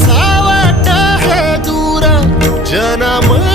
सावट है दूर जन्म